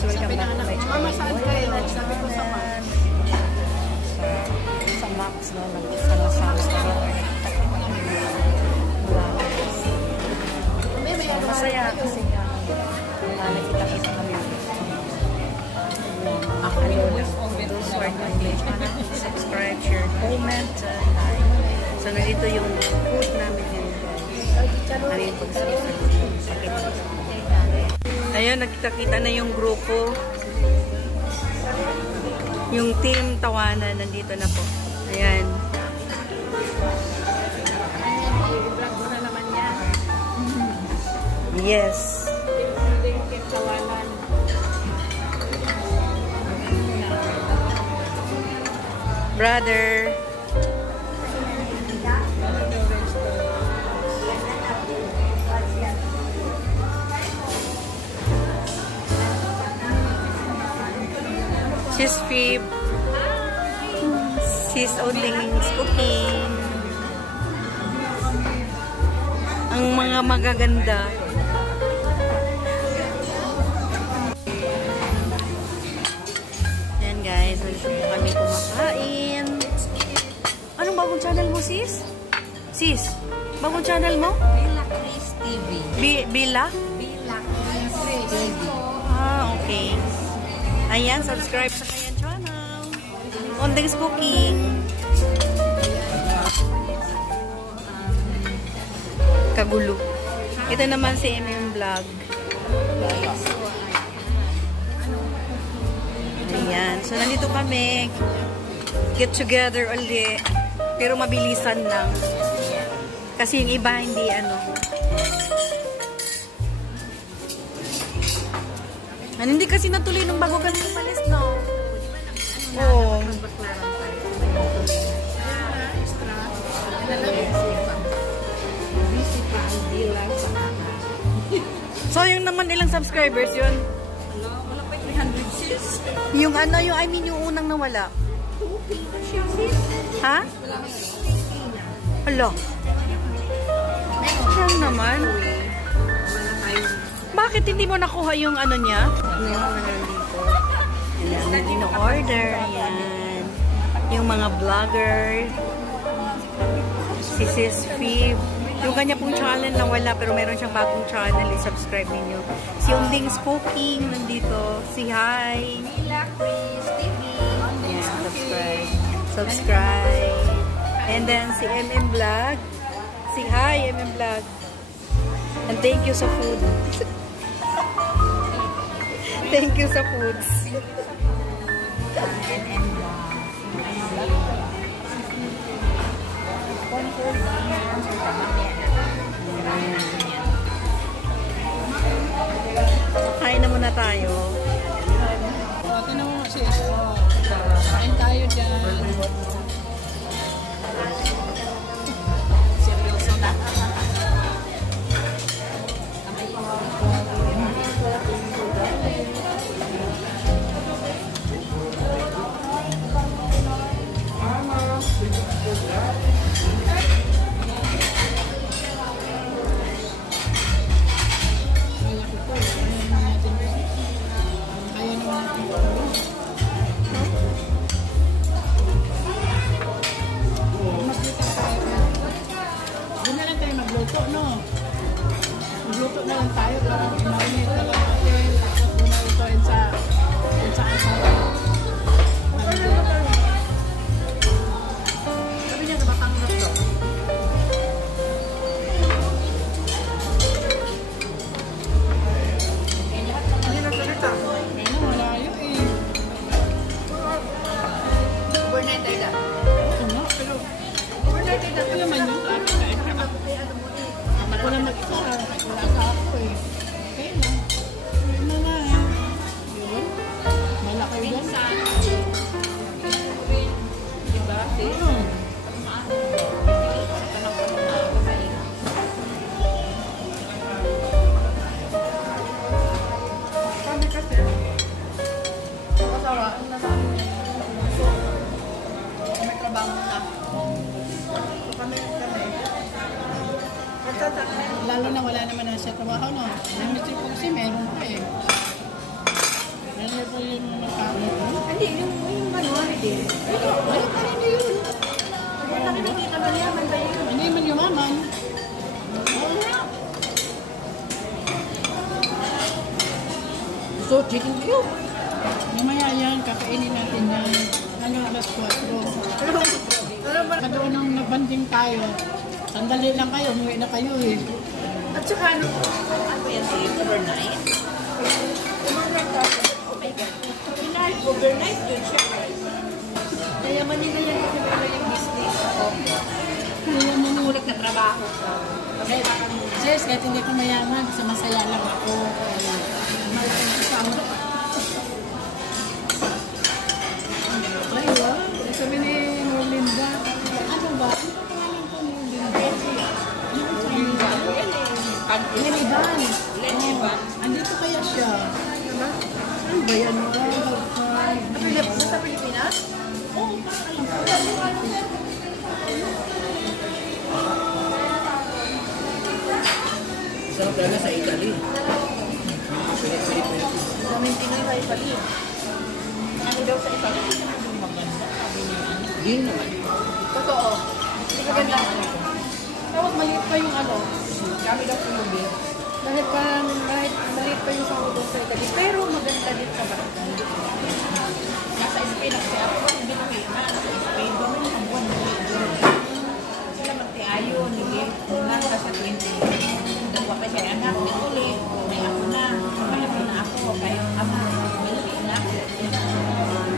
guys, welcome back to my channel. Sabi ko sa Max, no? Nagsalasama sa masaya kasi nakikita kami. Ako lang. Those who are new to my channel, subscribe, share, comment, like. So, nandito yung food namin ngayon. Ano yung pagsasabi? Ayan, nagkita-kita na yung grupo. Yung team Tawanan, nandito na po. Ayan. i-vlog mo na naman yan. Yes. Team Tawanan. Brother. Sis Fib. Sis Odling's cooking. Ang mga magaganda. Yan guys, kami kumakain. Anong bagong channel mo, sis? Sis, bagong channel mo? Bila Chris TV. Bila? Bila Chris TV. Ah, okay. Ayan, subscribe sa kanyang channel. Onding's Cooking. Kagulo. Ito naman si MM Vlog. Ayan. So, nandito kami. Get together ulit. Pero mabilisan lang. Kasi yung iba hindi hindi kasi natuloy nung bago kami umalis, no? Oo. So, yung naman ilang subscribers yun? Wala pa 300 sis. Yung yung unang nawala. Ha? Hala. Saan naman? Bakit hindi mo nakuha yung niya? Hindi na-order. Ayan. Yung mga vlogger. Si Sis Fib. Yung kanya pong channel na wala pero meron siyang bagong channel. I-subscribe ninyo. Si Onding's Cooking nandito. Si Hi. Bila Chris TV. Ayan, subscribe. Subscribe. And then si MM Vlog. Si Hi, MM Vlog. And thank you sa food. Thank you sa foods. Kain na muna tayo. Tinan mo sis. Kain tayo dyan. Magluto na lang tayo para i-marinate na lang natin. Tapos lutuin sa sabi niya na Batangas daw. Hindi na salita. Ayun na, malayo eh. Overnight tayo na. Oo nga, pero overnight tayo na. Ito naman yung traffic kahit ako na mag-isa. Wala ka ako eh. Okay na. Yun na nga eh. Yun. Malaki yun. Diba? Oo. Sabi kasi, ang kasawa, ang nasa amin may trabaho na. So kami. Lalo na wala naman na siya trabaho, no? Yung Mr. Foxy, meron pa eh. Meron po yung mga tao. Hindi, yung manual din. Ano pa rin yun? Wala ka nakita ba niya? Man ba yun? Hindi man yumaman. So, chicken cube. Mamaya yan, kakainin natin yan. Ano, alas 4. Doon nung nagbanding tayo, sandali lang kayo, umuwi na kayo eh. At saka ano yan, overnight? Overnight yun siya. Kaya manigayan kasi wala yung business. Kaya Manulit na trabaho. Sis, kahit hindi ko mayaman, sa masaya lang ako. Malaking kasama. Ay, wow. Sabi ni Norlinda, ano ba? Ano pa pangalan ko, Norlinda? Leniban. Leniban. Andito kaya siya. Ano ba yan? Sa Pilipinas? Oo, parang Sarap talaga sa Italy. Daming Pinoy sa Italy. Ano daw sa Italy? maganda. Sabi niya, ano? Yun naman. Totoo. Hindi maganda. Tawag maliit pa yung ano. Kami daw pinubi. Dahil maliit pa yung sahod doon sa Italy. Pero maganda din sa Barangay. Nasa Spain ako siya. Ako hindi binuwi na. Nasa Spain. Doon yung kabuan na sila magtiayo. Nasa sa 20. Dalawa pa siya. Anak, pinuli. May ako na. Malaki na ako. Kaya ama. Binuwi na.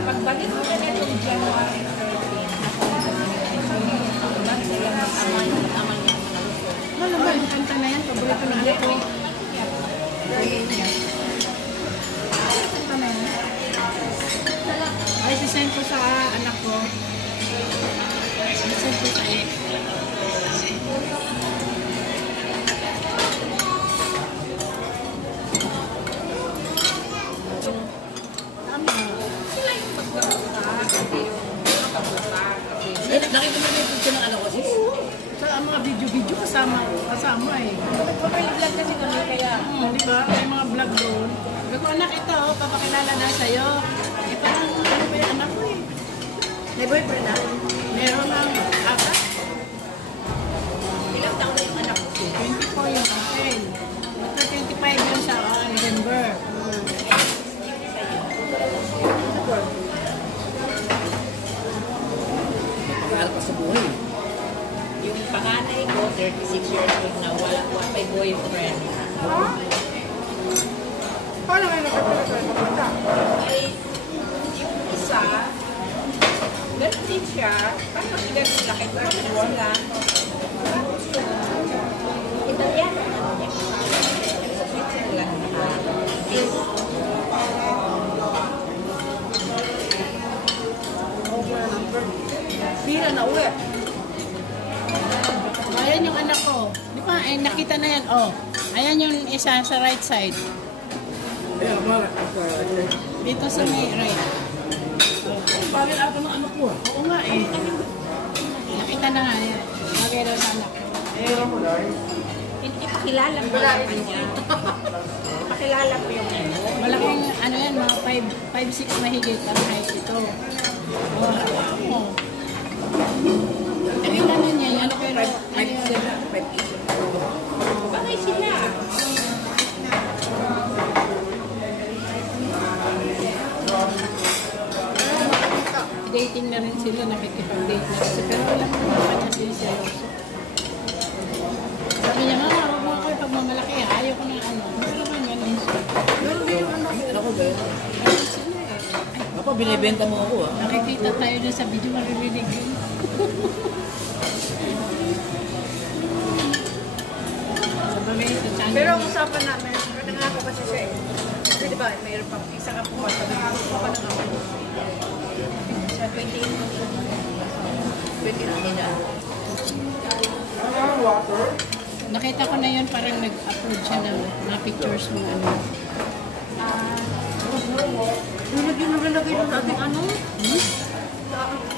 Pagbalik ko na yung January 13. Ako na sa Pilipinas. Bakit sila mag-ama yung ama niya. Ano ba yung kanta na yan? Paborito na anak ko. Kanta na yan. Ay, sisend ko sa anak ko. Sisend ko sa ex. Nakita mo yung picture ng anak ko, sis? Sa mga video-video kasama eh. Magpapay-vlog kasi kami kaya. Di ba? May mga vlog doon. Sabi ko, anak, ito, papakilala na sa'yo. Ito ang ano ba yung anak ko eh. May boyfriend na? Meron ng ata. Ilang taon na yung anak ko? 24 yung akin. Basta 25 yun sa November. Pag-aaral pa sa buhay. Yung panganay ko, 36 years old na wala may boyfriend. Ha? Paano kayo nakapagkakita? Ay, yung isa, ganun din siya, parang ganun laki ko sila. Tapos yung Italiano na niya. Sa Switzerland na Sira na uwi. Ayan yung anak ko. Di ba? Ay, nakita na yan. Oh. Ayan yung isa sa right side. Kaya, mga Dito sa may right. bakit ako ng anak ko? Oo nga eh. Nakita na nga yan. Bagay daw sa anak ko. Hindi pakilala mo lang kanya. Pakilala ko yung ano. Malaking ano yan, mga 5'6" mahigit ang height ito. Oh. Ano yung ano niya yan? Pero ano yun? Bagay sila. Dating na rin sila, nakikipag-date na kasi. Pero alam mo naman kanya sinisyoso. Sabi niya, mama, huwag mo ako pag mamalaki. Ayaw ko na ano. Pero naman ganun siya. Meron din yung anak ko. Ano ko ba yun? Ganun sila eh. Papa, binibenta mo ako ah. Nakikita tayo na sa video, maririnig yun. Sa bagay, sa channel. Pero ang usapan namin, nangako kasi siya eh. Kasi diba, mayroon pang isa ka po. Sabi ko pa ng ako. Siya 28 na. Nakita ko na yun, parang nag-upload siya ng mga pictures mo ano. Nilagay doon sa ating ano?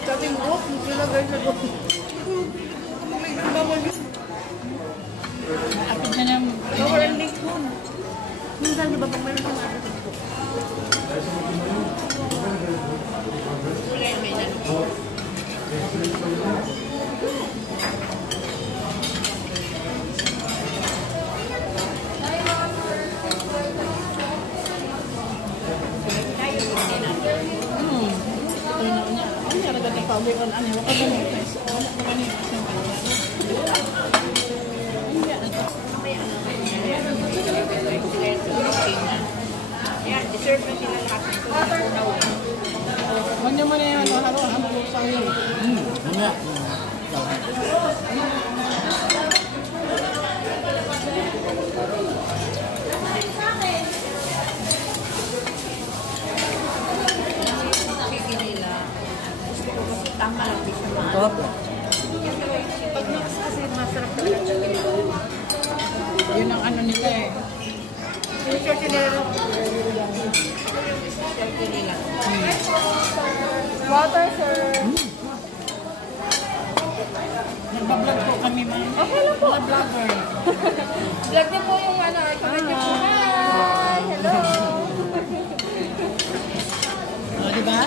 Sa ating group, nilagay sa group. May bawal yun. Na-upload na ng... Bawal ang link doon. Minsan diba pag mayroon siyang natin sa group. Kulay may nanong. Yan, deserve na sila lahat. Manya mo na yan, halo, halo, sawi. Ano? Sige nila. Gusto ko kasi tama lang, di siya mahal. Opo. Pag mix kasi masarap talaga chicken nila. Yun ang ano nila eh. Yung chicken nila. Chicken nila. Water, sir. Nagbablog po kami, ma'am. Okay lang po. Mga vlogger. Vlog niyo po yung ano. Hi! Hello! O, diba?